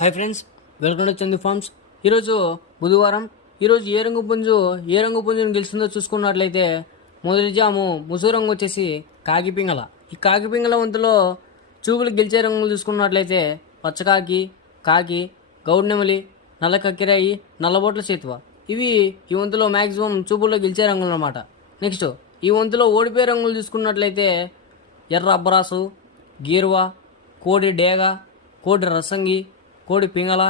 Hi friends, welcome to Chandu farms. ఈరోజు బుధవారం. ఈరోజు ఏ రంగు పుంజును గెలుస్తుందో చూసుకున్నట్లయితే మొదటి జాము ముసుగు రంగు వచ్చేసి కాకిపింగళ. ఈ కాకిపింగళ వంతులో చూపులు గెలిచే రంగులు చూసుకున్నట్లయితే పచ్చకాకి, కాకి, గౌడ్నెమలి, నల్ల కక్కిరాయి, నల్లబోట్ల సేతువ. ఇవి ఈ వంతులో మ్యాక్సిమం చూపుల్లో గెలిచే రంగులు అన్నమాట. నెక్స్ట్ ఈ వంతులో ఓడిపోయే రంగులు చూసుకున్నట్లయితే ఎర్ర అబ్బరాసు, గీరువ, కోడి డేగ, కోడి రసంగి, కోడి పింగళ,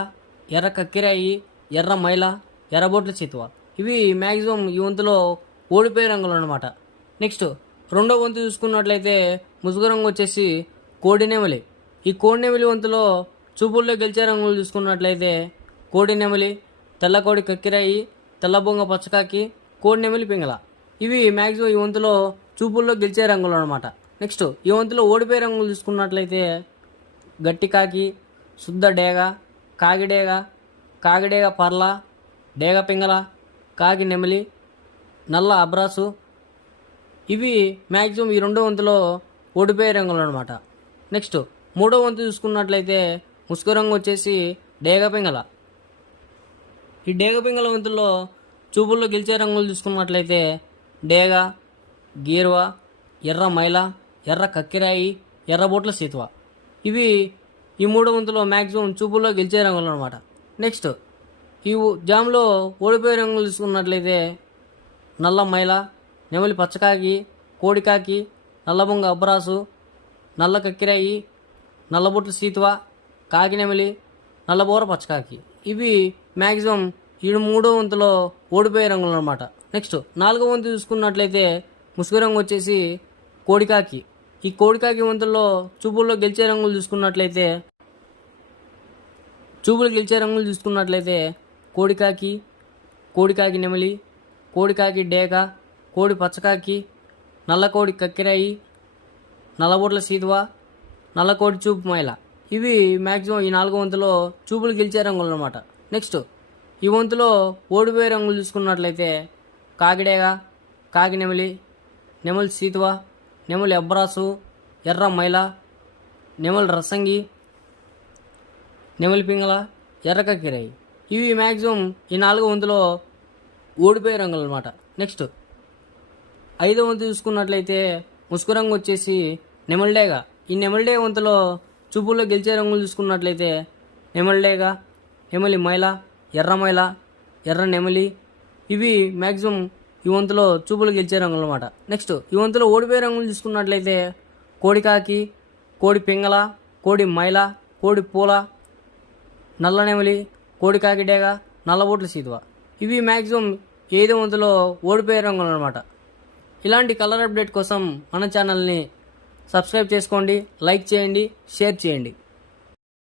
ఎర్ర కక్కిరాయి, ఎర్ర మైల, ఎర్రబొట్ల చిత్వ. ఇవి మ్యాక్సిమం ఈ వంతులో ఓడిపోయే రంగులు అనమాట. నెక్స్ట్ రెండో వంతు చూసుకున్నట్లయితే ముసుగు రంగు వచ్చేసి కోడినెమలి. ఈ కోడినెమలి వంతులో చూపుల్లో గెలిచే రంగులు చూసుకున్నట్లయితే కోడినెమలి, తెల్లకోడి కక్కిరాయి, తెల్లబొంగ పచ్చకాకి, కోడినెమలి పింగళ. ఇవి మ్యాక్సిమం ఈ వంతులో చూపుల్లో గెలిచే రంగులు అనమాట. నెక్స్ట్ ఈ వంతులో ఓడిపోయే రంగులు చూసుకున్నట్లయితే గట్టికాకి, శుద్ధ డేగ, కాగిడేగ పర్ల, డేగ పింగళ, కాకి నెమలి, నల్ల అబ్రాసు. ఇవి మ్యాక్సిమం ఈ రెండో వంతులో ఓడిపోయే రంగులు అనమాట. నెక్స్ట్ మూడో వంతు చూసుకున్నట్లయితే ముసుగు రంగు వచ్చేసి డేగ పింగళ. ఈ డేగ పింగళ వంతుల్లో చూపుల్లో గెలిచే రంగులు చూసుకున్నట్లయితే డేగ, గీర్వ, ఎర్ర మైల, ఎర్ర కక్కిరాయి, ఎర్రబొట్ల సీతువ. ఇవి ఈ మూడో వంతులో మ్యాక్సిమం చూపుల్లో గెలిచే రంగులు అనమాట. నెక్స్ట్ ఈ జామ్లో ఓడిపోయే రంగులు చూసుకున్నట్లయితే నల్ల మైల, నెమలి పచ్చకాకి, కోడికాకి, నల్లబొంగ అబ్బరాసు, నల్ల కక్కిరాయి, నల్లబొట్ల సీతువ, కాకి నెమలి, నల్లబోర పచ్చకాకి. ఇవి మ్యాక్సిమం ఈ మూడో వంతులో ఓడిపోయే రంగులు అనమాట. నెక్స్ట్ నాలుగో వంతు చూసుకున్నట్లయితే ముసుగు రంగు వచ్చేసి కోడికాకి. ఈ కోడికాకి వంతుల్లో చూపుల్లో గెలిచే రంగులు చూసుకున్నట్లయితే కోడికాకి నెమలి, కోడికాకి డేగ, కోడి పచ్చకాకి, నల్లకోడి కక్కిరాయి, నల్లబొట్ల సీతువ, నల్లకోడి చూపు మైల. ఇవి మ్యాక్సిమం ఈ నాలుగో వంతులో చూపులు గెలిచే రంగులు అనమాట. నెక్స్ట్ ఈ వంతులో ఓడిపోయే రంగులు చూసుకున్నట్లయితే కాకిడేగ, కాకి నెమలి, నెమలి సీతువ, నెమలి అబ్బరాసు, ఎర్ర మైల, నెమలి రసంగి, నెమలి పింగళ, ఎర్ర కక్కిరాయి. ఇవి మ్యాక్సిమం ఈ నాలుగో వంతులో ఓడిపోయే రంగులు అనమాట. నెక్స్ట్ ఐదో వంతు చూసుకున్నట్లయితే ముసుగు రంగు వచ్చేసి నెమలిడేగ. ఈ నెమలిడేగ వంతులో చూపుల్లో గెలిచే రంగులు చూసుకున్నట్లయితే నెమలిడేగ, నెమలి మైల, ఎర్ర మైల, ఎర్ర నెమలి. ఇవి మ్యాక్సిమం ఈ వంతులో చూపులు గెలిచే రంగులు అనమాట. నెక్స్ట్ ఈ వంతులో ఓడిపోయే రంగులు చూసుకున్నట్లయితే కోడికాకి, కోడి పింగళ, కోడి మైల, కోడి పూల, నల్ల నెమలి, కోడికాకి డేగ, నల్లబొట్ల సీతువ. ఇవి మ్యాక్సిమం ఐదో వంతులో ఓడిపోయే రంగులు అనమాట. ఇలాంటి కలర్ అప్డేట్ కోసం మన ఛానల్ని సబ్స్క్రైబ్ చేసుకోండి, లైక్ చేయండి, షేర్ చేయండి.